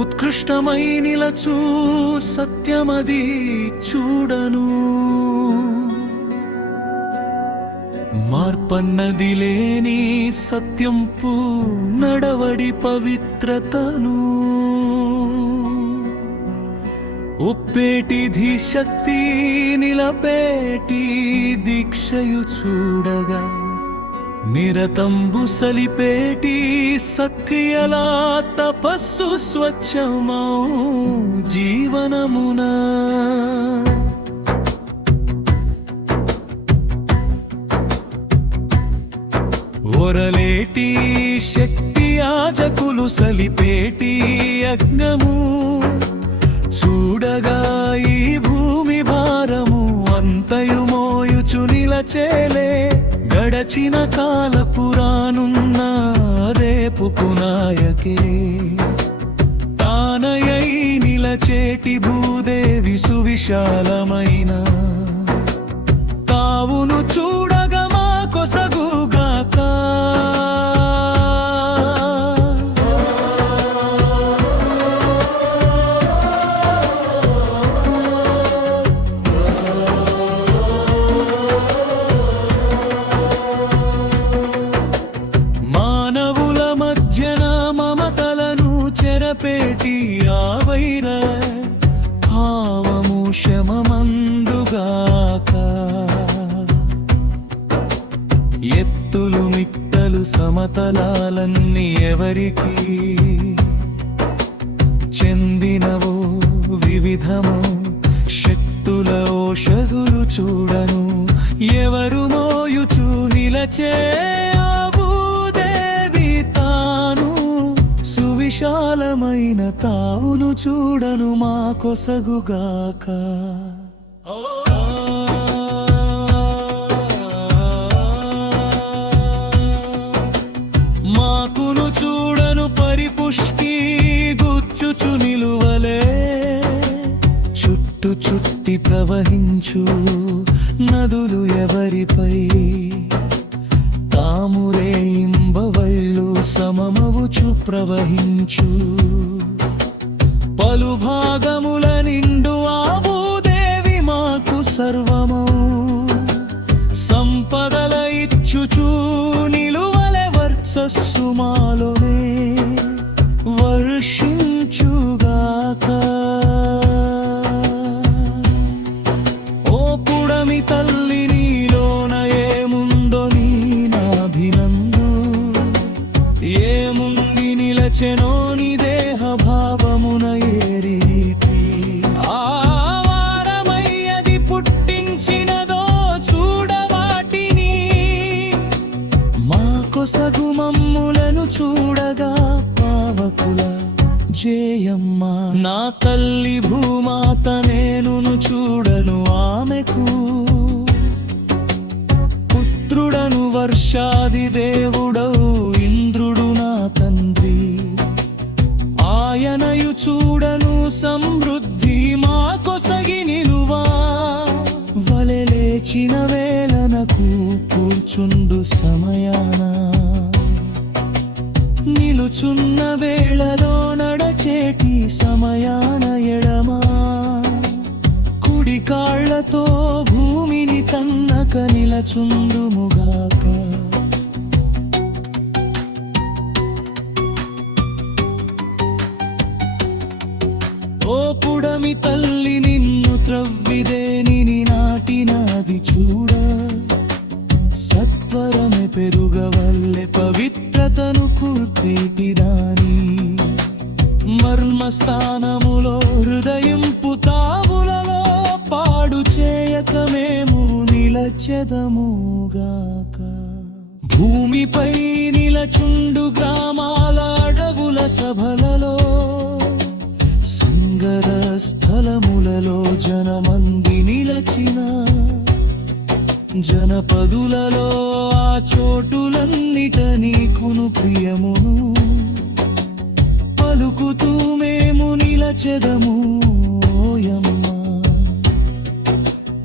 ఉత్కృష్టమై నిలచు సత్యమది చూడను. మార్పన్నది లేని సత్యంపు నడవడి పవిత్రతను. ఒప్పేటి శక్తి నిలపేటి దీక్షయు చూడగా, నిరతంబు సలిపేటి సక్రియల తపస్సు స్వచ్ఛమౌ జీవనమున. ఒరలేటి శక్తి యాజకులు సలిపేటి యజ్ఞము చూడగా, ఈ భూమి భారము అంతయు మోయుచు నిలచేలే. గడచిన కాలపురానున్న రేపు పునాయకే, తానయై నిలచేటి భూదేవి సువిశాలమైన తావును చూడగా మా కొసగుగాక. చెరపేటి ఆవైర భావము శమమందుగాక. ఎత్తులు మిట్టలు సమతలాలన్నీ ఎవరికి చెందినవో వివిధము శక్తుల ఓషగులు చూడను. ఎవరు మోయుచు నిలచే విశాలమైన తావును చూడను మా కొసగుగాక. మాకును చూడను పరిపుష్టి గుచ్చుచు నిలువలే. చుట్టు చుట్టి ప్రవహించు నదులు ఎవరిపై, తామురే ఇంబవళ్ళు సమమవుచు ప్రవహించు. పలు భాగముల నిండు ఆ భూదేవి మాకు సర్వమౌ. సంపదల ఇచ్చుచు నిలువలె వర్చస్సు మాలోనే వర్షించుగాక. ఓ పుడమి తల్లి, నీలోన ఏముందో నీ నాభినందు, ఏముంది నిలచెనో నీ దేహ భావమున ఏ రీతి. ఆవారమయ్యది పుట్టించినదో చూడవాటిని, మా కొసగు మమ్ములను చూడగా పావకుల జేయమ్మ. నా తల్లి భూమాత నేనును చూడను ఆమెకు, పుత్రుడను వర్షాది దేవుడవు ఇంద్రుడు నా తండ్రి. ఆయనయు చూడను సమృద్ధి మా కొసగి నిలువా. వలె లేచిన వేళనకు కూర్చుండు సమయాన, నిలుచున్న వేళలో నడచేటి సమయాన ఎడమా కుడి కాళ్లతో భూమిని తన్నక నిలచుండుముగాక. ఓ పుడమి తల్లి, నిన్ను త్రవ్విదేనిని నాటినది చూడ. సత్వరమే పెరుగవల్లె పవిత్రతను కూర్పేటిదాని. మర్మస్థానములో హృదయంపు తావులలో పాడు చేయక మేము నిలచెదముగాక. భూమిపై నిలచుండు గ్రామాల అడవుల సభలలో, సంగర స్థలములలో జనమంది నిలచిన జనపదులలో ఆ చోటులన్నిట నీకును ప్రియమును పలుకుతూ మేము నిలచెదము ఓయమ్మ.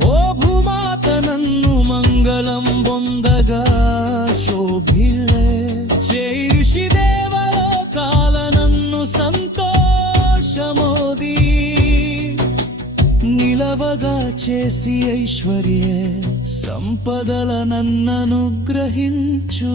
ఓ భూమాత, నన్ను మంగళం పొందగా శోభిల్లే. జై ఋషి దేవలోకాల నన్ను సంతోష కొలవగా చేసి ఐశ్వర్య సంపదల నన్నను గ్రహించు